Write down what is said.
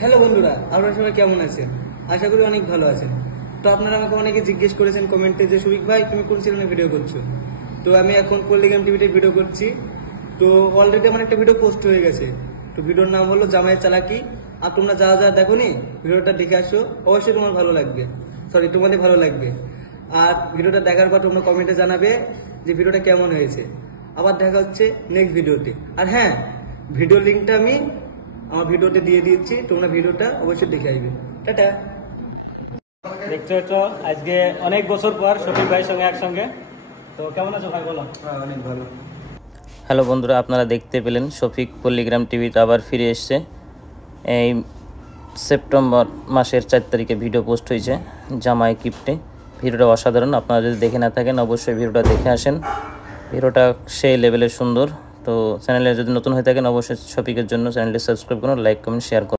Hello বন্ধুরা, আপনারা সবাই কেমন আছেন? আশা করি অনেক ভালো আছেন। তো আপনারা আমাকে অনেকে জিজ্ঞেস করেছেন কমেন্টে যে শফিক ভাই তুমি কোন চ্যানেলে ভিডিও করছো। তো আমি এখন পল্লিগ্রাম টিভিতে ভিডিও করছি। তো অলরেডি আমার একটা ভিডিও পোস্ট হয়ে গেছে। তো ভিডিওর নাম হলো জামাইয়ের চালাকি। আর তোমরা যা যা দেখো নি ভিডিওটা দেখে আসো, অবশ্যই তোমার ভালো লাগবে, তোমাদের ভালো লাগবে। আর ভিডিওটা দেখার পর তোমরা কমেন্টে জানাবে যে ভিডিওটা কেমন হয়েছে। আবার দেখা হচ্ছে নেক্সট ভিডিওতে। আর হ্যাঁ, ভিডিও লিঙ্কটা আমি আমার ভিডিওতে দিয়ে দিচ্ছি, তোমরা ভিডিওটা অবশ্যই দেখে আসবে। টাটা। দেখতে তো আজকে অনেক বছর পর শফিক ভাইয়ের সঙ্গে একসঙ্গে। তো কেমন আছো ভাই, বলো? অনেক ভালো। হ্যালো বন্ধুরা, আপনারা দেখতে পেলেন শফিক পল্লিগ্রাম টিভিতে আবার ফিরে এসছে। এই সেপ্টেম্বর মাসের 4 তারিখে ভিডিও পোস্ট হয়েছে জামাই গিফটে। ভিডিওটা অসাধারণ, আপনারা যদি দেখে না থাকেন অবশ্যই ভিডিওটা দেখে আসেন। ভিডিওটা সেই লেভেলের সুন্দর। তো চ্যানেলে যদি নতুন হয়ে থাকেন অবশ্যই শফিকের জন্য চ্যানেলটি সাবস্ক্রাইব করুন, লাইক কমেন্ট শেয়ার করুন।